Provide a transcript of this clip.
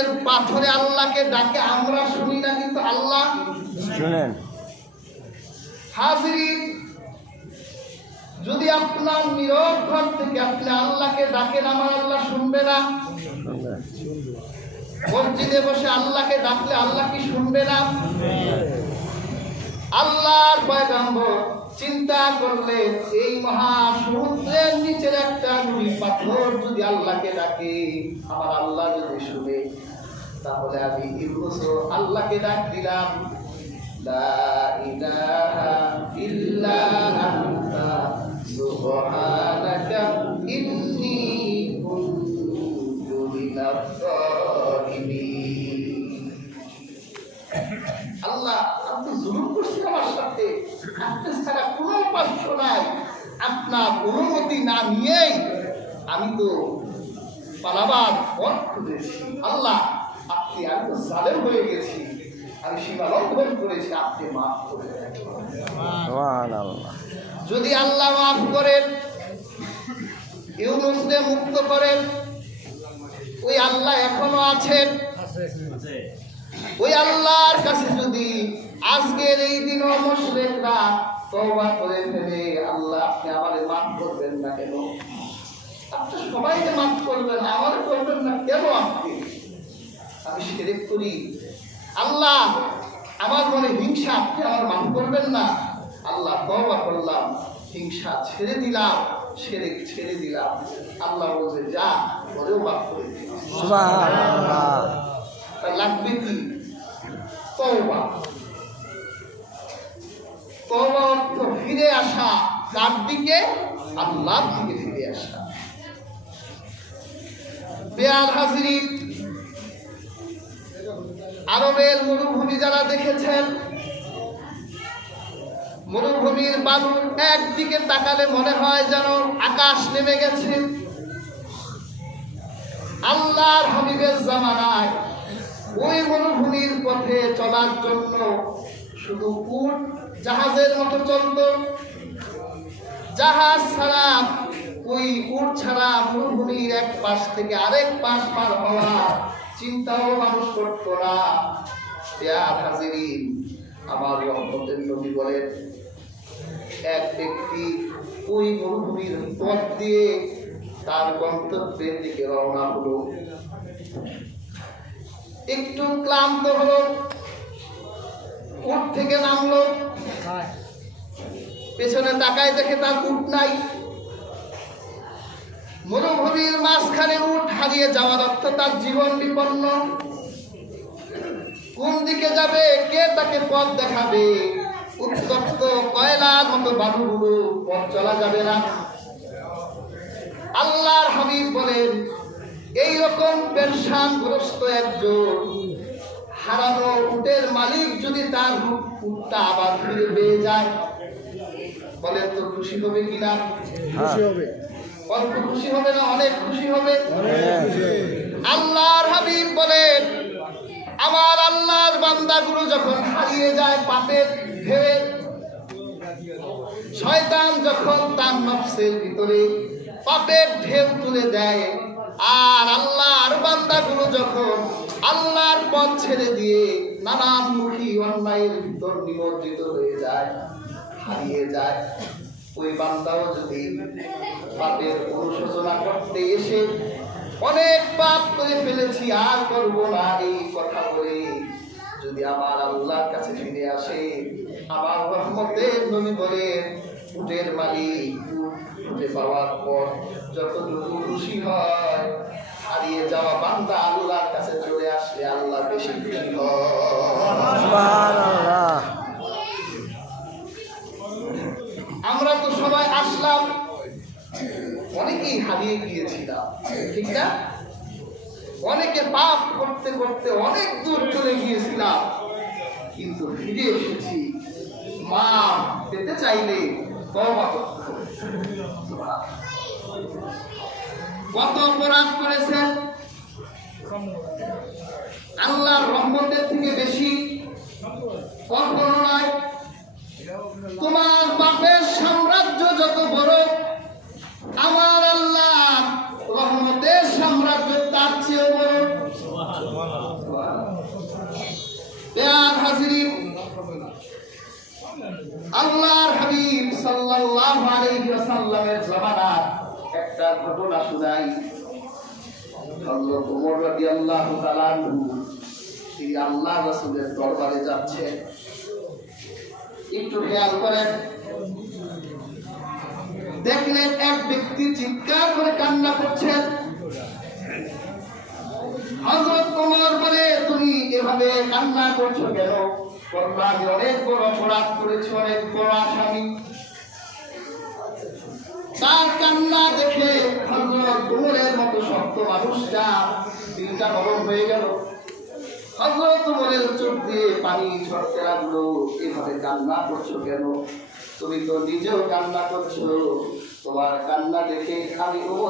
বুকের পাথরে আল্লাহকে ডাকে, আমরা শুনি না কিন্তু আল্লাহ শুনেন। হাজিরিন, যদি আপনার নীরব ঘর থেকে আপনি আল্লাহকে ডাকেন, আমার আল্লাহ শুনবে না? মসজিদে বসে আল্লাহকে ডাকলে আল্লাহ কি শুনবে না? আল্লাহর পয়গম্বর চিন্তা করলে এই মহা সমুদ্রের নিচের একটা নুড়ি পাথর যদি আল্লাহকে ডাকে, আমার আল্লাহ যদি শুনে, তাহলে আমি আল্লাহকে ডাক দিলাম, লা ইলাহা ইল্লা আনতা সুবহানাকা ইন্নী কুনতু মিনাজ জালিমিন। আল্লাহ, আপনি জুলুম করছেন আমার সাথে, আপনি ছাড়া কোনো উপাস্য নাই, আপনার অনুমতি না নিয়েই আমি তো পালাবার পথ খুঁজেছি। আল্লাহ, আপনি, আমি তো জালেম হয়ে গেছি, আমি সীমা লঙ্ঘন করেছি, আপনি মাফ করে দেন। যদি আল্লাহ মাফ করেন, ইউনূসকে মুক্ত করেন, ওই আল্লাহ এখনো আছেন। ওই আল্লাহর কাছে যদি আজকের এই দিনও মুশরিকরা তওবা করে ফেলে, আল্লাহ আপনি আমাদের মাফ করবেন না কেন? আপনি সবাইকে মাফ করবেন, আমার করবেন না কেন? আপনি, আমি শিরক করি, আল্লাহ আমার মনে হিংসা, আপনি আমার মাফ করবেন না? আল্লাহ তওবা করলাম, হিংসা ছেড়ে দিলাম, শিরক ছেড়ে দিলাম। আল্লাহ বলছে যা, ওরেও মাফ করে দিলাম। সুবহানাল্লাহ। লাগবে কি? তওবা। তওবা অর্থ ফিরে আসা, কার দিকে? আল্লাহর দিকে ফিরে আসা। বেয়ার হাজিরিন, আরবের মরুভূমি যারা দেখেছেন, মরুভূমির বালুর একদিকে তাকালে মনে হয় যেন আকাশ নেমে গেছে। আল্লাহর হাবিবের জামানায় ওই মরুভূমির পথে চলার জন্য শুধু উট জাহাজের মতো চলত। জাহাজ ছাড়া, ওই উট ছাড়া মরুভূমির এক পাশ থেকে আরেক পাশ পার হওয়া চিন্তাও মানুষ করত না। প্রিয় হাজিরিন, আমার রহমতের নবী বলেন, এক ব্যক্তি ওই মরুভূমির পথ দিয়ে তার গন্তব্যের দিকে রওনা হলো। একটু ক্লান্ত হলো, উট থেকে নামলো, পেছনে তাকায় দেখে তার উট নাই। মরুভূমির মাঝখানে উট হারিয়ে যাওয়ার অর্থ তার জীবন বিপন্ন। কোন দিকে যাবে, কে তাকে পথ দেখাবে? উত্তপ্ত কয়লার মতো বালুগুলো, পথ চলা যাবে না। আল্লাহর হাবিব বলেন, এইরকম পেরেশানগ্রস্ত একজন হারানো উটের মালিক যদি তার উটটা আবার ফিরে পেয়ে যায়, বলেন তো খুশি হবে কিনা? খুশি হবে। অল্প খুশি হবে না, অনেক খুশি হবে? আল্লাহর হাবিব বলেন, আমার আল্লাহর বান্দাগুলো যখন হারিয়ে যায় পাপের ঢেউয়ে, শয়তান যখন তার নফসের ভিতরে পাপের ঢেউ তুলে দেয়, আর আল্লাহর বান্দাগুলো যখন আল্লাহর পথ ছেড়ে দিয়ে নানানমুখী অন্যায়ের ভিতর নিমজ্জিত হয়ে যায়, হারিয়ে যায়, ওই বান্দাও যদি পাপের অনুশোচনা করতে এসে অনেক পাপ করে ফেলেছি, আর করব না এই কথা বলে যদি আমার আল্লাহর কাছে ফিরে আসে, আমার রহমতের নবী বলেন, উটের মালিক উঠে পাওয়ার পর যতটুকু খুশি হয়, হারিয়ে যাওয়া বান্দা আল্লাহর কাছে চলে আসলে আল্লাহ বেশি খুশি হয়। সুবহানাল্লাহ। আমরা তো সবাই আসলাম, অনেকেই হারিয়ে গিয়েছিলাম, ঠিক না? অনেকে পাপ করতে করতে অনেক দূর চলে গিয়েছিলাম, কিন্তু ফিরে এসেছি। মাফ পেতে চাইলে তওবা করতে হবে। কত অপরাধ করেছেন, আল্লাহর রহমতের থেকে বেশি কখনো নয়। তোমার পাপের সাম্রাজ্য যত বড়, আমার আল্লাহ রহমতের সাম্রাজ্য তার চেয়েও বড়। প্রিয় হাজিরিন, আল্লাহর হাবিব সাল্লাল্লাহু আলাইহি ওয়াসাল্লামের জামানার একটা ঘটনা শুনাই। হযরত ওমর রাদিয়াল্লাহু তাআলা এই আল্লাহ রাসূলের দরবারে যাচ্ছে। একটু খেয়াল করেন, দেখলেন এক ব্যক্তি চিৎকার করে কান্না করছেন। হযরত ওমর বলে, তুমি এভাবে কান্না করছো কেন? বললো, আমি অনেক বড় অপরাধ করেছি, অনেক বড় আসামি। তার কান্না দেখে হযরত ওমরের মতো শক্ত মানুষটা দিলটা নরম হয়ে গেল। হযরত ওমরের চোখ দিয়ে পানি ঝরতে লাগলো। এভাবে কান্না করছো কেন? তুমি তো নিজেও কান্না করছো। তোমার কান্না দেখে আমি ওমর